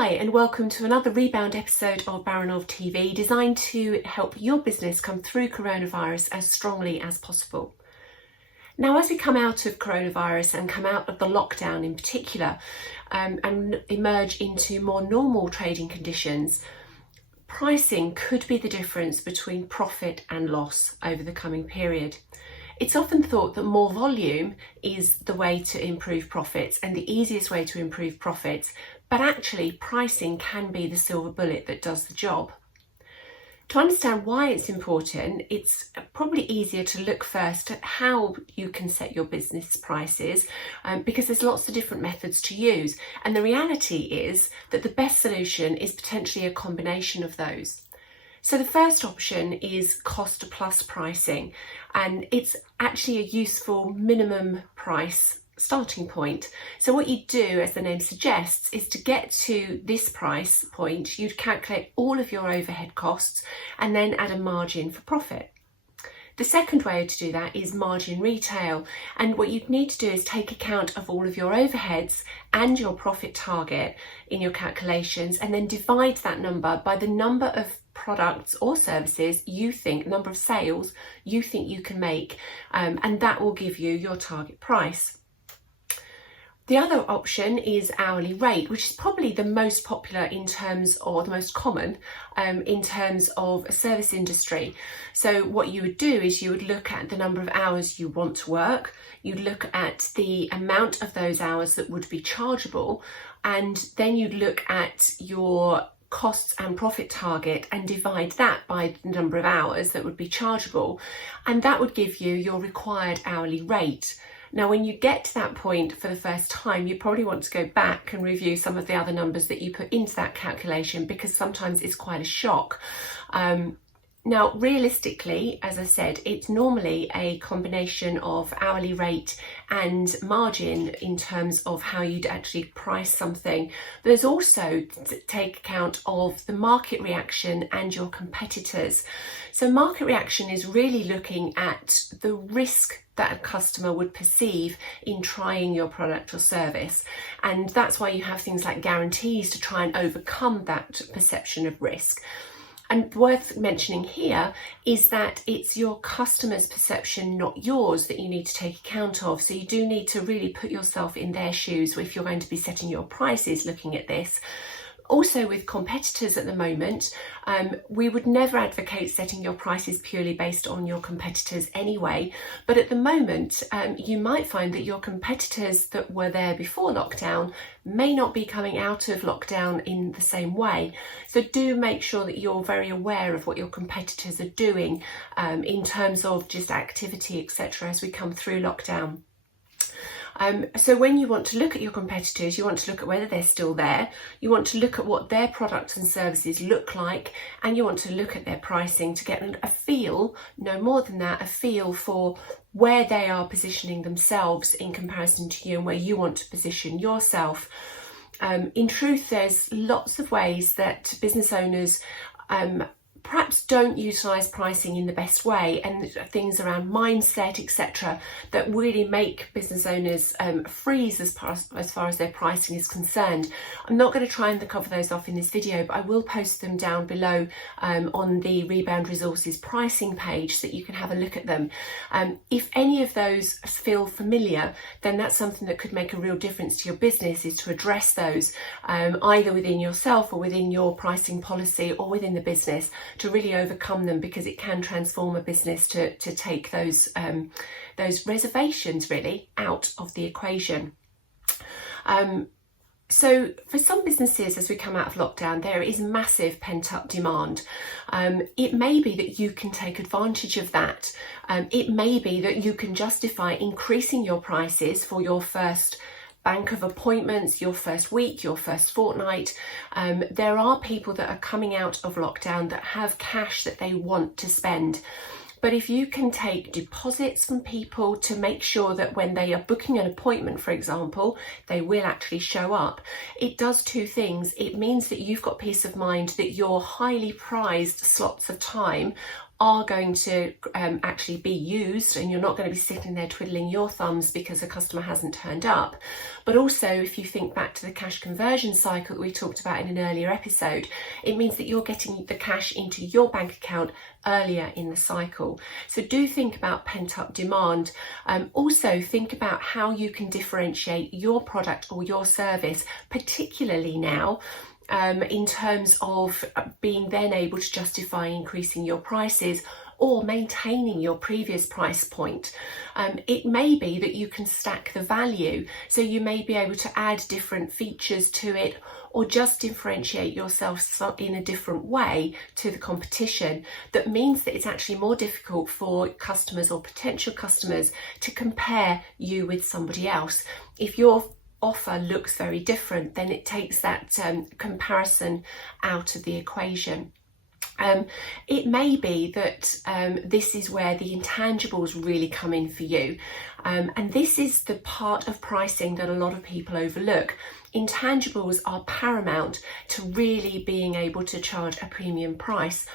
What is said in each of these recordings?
Hi and welcome to another Rebound episode of Baranov TV, designed to help your business come through coronavirus as strongly as possible. Now, as we come out of coronavirus and come out of the lockdown in particular, and emerge into more normal trading conditions, pricing could be the difference between profit and loss over the coming period. It's often thought that more volume is the way to improve profits and the easiest way to improve profits, but actually pricing can be the silver bullet that does the job. To understand why it's important, it's probably easier to look first at how you can set your business prices, because there's lots of different methods to use. And the reality is that the best solution is potentially a combination of those. So the first option is cost plus pricing, and it's actually a useful minimum price starting point. So what you do, as the name suggests, is to get to this price point, you'd calculate all of your overhead costs and then add a margin for profit. The second way to do that is margin retail, and what you'd need to do is take account of all of your overheads and your profit target in your calculations, and then divide that number by the number of products or services you think, number of sales you think you can make, and that will give you your target price. The other option is hourly rate, which is probably the most popular in terms, or the most common in terms of a service industry. So what you would do is you would look at the number of hours you want to work, you'd look at the amount of those hours that would be chargeable, and then you'd look at your costs and profit target and divide that by the number of hours that would be chargeable, and that would give you your required hourly rate. Now, when you get to that point for the first time, you probably want to go back and review some of the other numbers that you put into that calculation, because sometimes it's quite a shock. Now, realistically, as I said, it's normally a combination of hourly rate and margin in terms of how you'd actually price something. There's also to take account of the market reaction and your competitors. So market reaction is really looking at the risk that a customer would perceive in trying your product or service. And that's why you have things like guarantees to try and overcome that perception of risk. And worth mentioning here is that it's your customer's perception, not yours, that you need to take account of. So you do need to really put yourself in their shoes if you're going to be setting your prices looking at this. Also, with competitors at the moment, we would never advocate setting your prices purely based on your competitors anyway. But at the moment, you might find that your competitors that were there before lockdown may not be coming out of lockdown in the same way. So do make sure that you're very aware of what your competitors are doing in terms of just activity, etc., as we come through lockdown. So when you want to look at your competitors, you want to look at whether they're still there, you want to look at what their products and services look like, and you want to look at their pricing to get a feel, no more than that, a feel for where they are positioning themselves in comparison to you and where you want to position yourself. In truth, there's lots of ways that business owners perhaps don't utilise pricing in the best way, and things around mindset, etc., that really make business owners freeze as far as their pricing is concerned. I'm not going to try and cover those off in this video, but I will post them down below on the Rebound Resources pricing page so that you can have a look at them. If any of those feel familiar, then that's something that could make a real difference to your business, is to address those either within yourself or within your pricing policy or within the business, to really overcome them, because it can transform a business to take those reservations really out of the equation. So for some businesses, as we come out of lockdown, there is massive pent-up demand. It may be that you can take advantage of that. It may be that you can justify increasing your prices for your first bank of appointments, your first week, your first fortnight. There are people that are coming out of lockdown that have cash that they want to spend. But if you can take deposits from people to make sure that when they are booking an appointment, for example, they will actually show up, it does two things. It means that you've got peace of mind that your highly prized slots of time are going to actually be used, and you're not going to be sitting there twiddling your thumbs because a customer hasn't turned up. But also, if you think back to the cash conversion cycle that we talked about in an earlier episode, it means that you're getting the cash into your bank account earlier in the cycle. So do think about pent-up demand. Also think about how you can differentiate your product or your service, particularly now, in terms of being then able to justify increasing your prices or maintaining your previous price point. It may be that you can stack the value, so you may be able to add different features to it, or just differentiate yourself in a different way to the competition. That means that it's actually more difficult for customers or potential customers to compare you with somebody else. If your offer looks very different, then it takes that comparison out of the equation. It may be that this is where the intangibles really come in for you. And this is the part of pricing that a lot of people overlook. Intangibles are paramount to really being able to charge a premium price.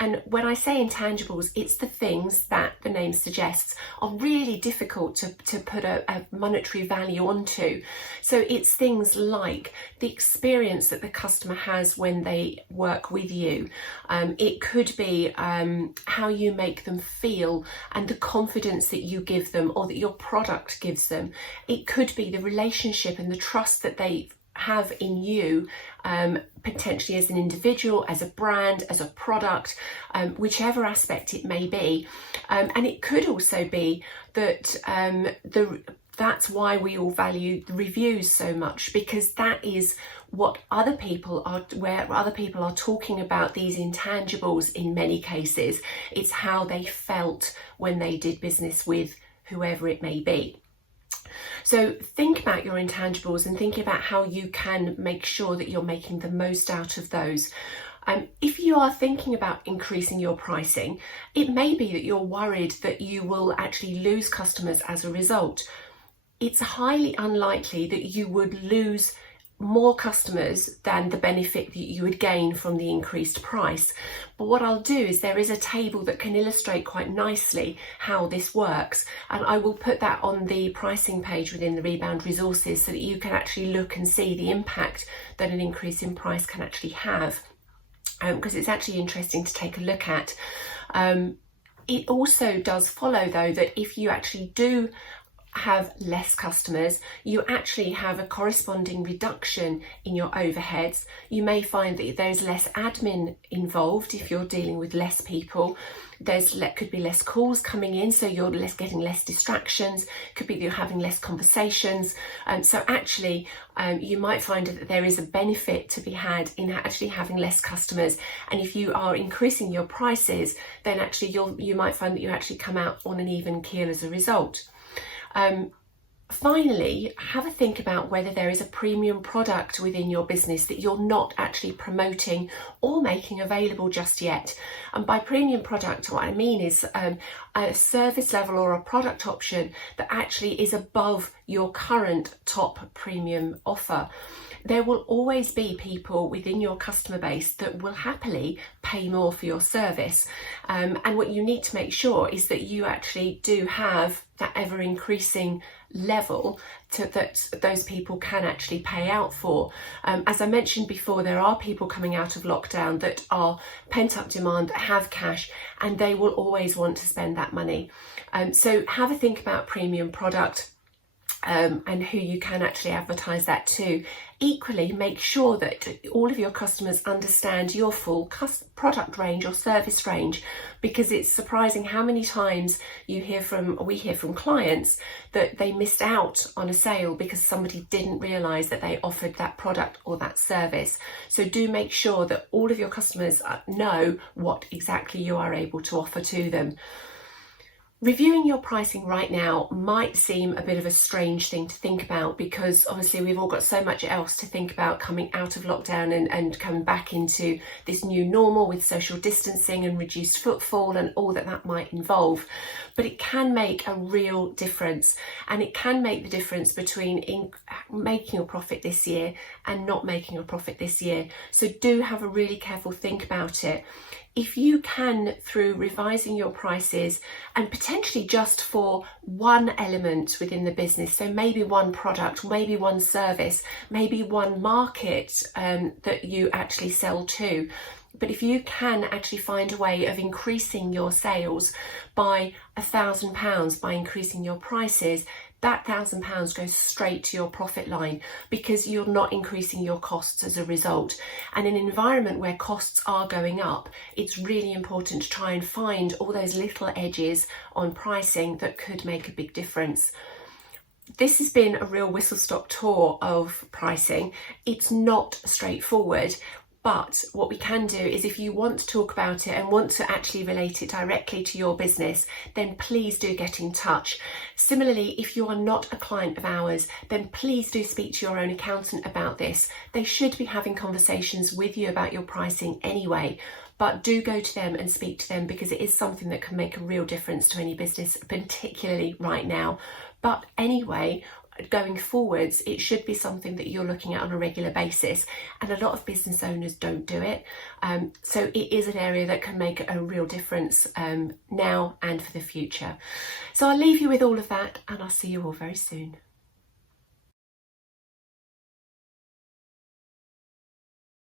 And when I say intangibles, it's the things that the name suggests are really difficult to put a monetary value onto. So it's things like the experience that the customer has when they work with you. It could be how you make them feel and the confidence that you give them or that your product gives them. It could be the relationship and the trust that they have in you, potentially as an individual, as a brand, as a product, whichever aspect it may be. And it could also be that that's why we all value the reviews so much, because that is what other people are, where other people are talking about these intangibles in many cases. It's how they felt when they did business with whoever it may be. So think about your intangibles and think about how you can make sure that you're making the most out of those. If you are thinking about increasing your pricing, it may be that you're worried that you will actually lose customers as a result. It's highly unlikely that you would lose more customers than the benefit that you would gain from the increased price. But what I'll do is there is a table that can illustrate quite nicely how this works, and I will put that on the pricing page within the Rebound Resources so that you can actually look and see the impact that an increase in price can actually have, because it's actually interesting to take a look at. It also does follow though that if you actually do have less customers, you actually have a corresponding reduction in your overheads. You may find that there's less admin involved if you're dealing with less people. Could be less calls coming in, so you're getting less distractions. Could be that you're having less conversations. So actually, you might find that there is a benefit to be had in actually having less customers. And if you are increasing your prices, then actually you might find that you actually come out on an even keel as a result. Finally, have a think about whether there is a premium product within your business that you're not actually promoting or making available just yet. And by premium product, what I mean is a service level or a product option that actually is above your current top premium offer. There will always be people within your customer base that will happily pay more for your service. And what you need to make sure is that you actually do have that ever increasing level that those people can actually pay out for. As I mentioned before, there are people coming out of lockdown that are pent-up demand, that have cash, and they will always want to spend that money. So have a think about premium product. And who you can actually advertise that to. Equally, make sure that all of your customers understand your full product range or service range, because it's surprising how many times we hear from clients that they missed out on a sale because somebody didn't realise that they offered that product or that service. So do make sure that all of your customers know what exactly you are able to offer to them. Reviewing your pricing right now might seem a bit of a strange thing to think about, because obviously we've all got so much else to think about coming out of lockdown and coming back into this new normal with social distancing and reduced footfall and all that might involve. But it can make a real difference, and it can make the difference between making a profit this year and not making a profit this year. So do have a really careful think about it. if you can, through revising your prices and potentially just for one element within the business, so maybe one product, maybe one service, maybe one market that you actually sell to, but if you can actually find a way of increasing your sales by £1,000 by increasing your prices, that £1,000 goes straight to your profit line because you're not increasing your costs as a result. And in an environment where costs are going up, it's really important to try and find all those little edges on pricing that could make a big difference. This has been a real whistle-stop tour of pricing. It's not straightforward. But what we can do is, if you want to talk about it and want to actually relate it directly to your business, then please do get in touch. Similarly, if you are not a client of ours, then please do speak to your own accountant about this. They should be having conversations with you about your pricing anyway. But do go to them and speak to them, because it is something that can make a real difference to any business, particularly right now. But anyway, going forwards, it should be something that you're looking at on a regular basis, and a lot of business owners don't do it. So it is an area that can make a real difference now and for the future. So I'll leave you with all of that, and I'll see you all very soon.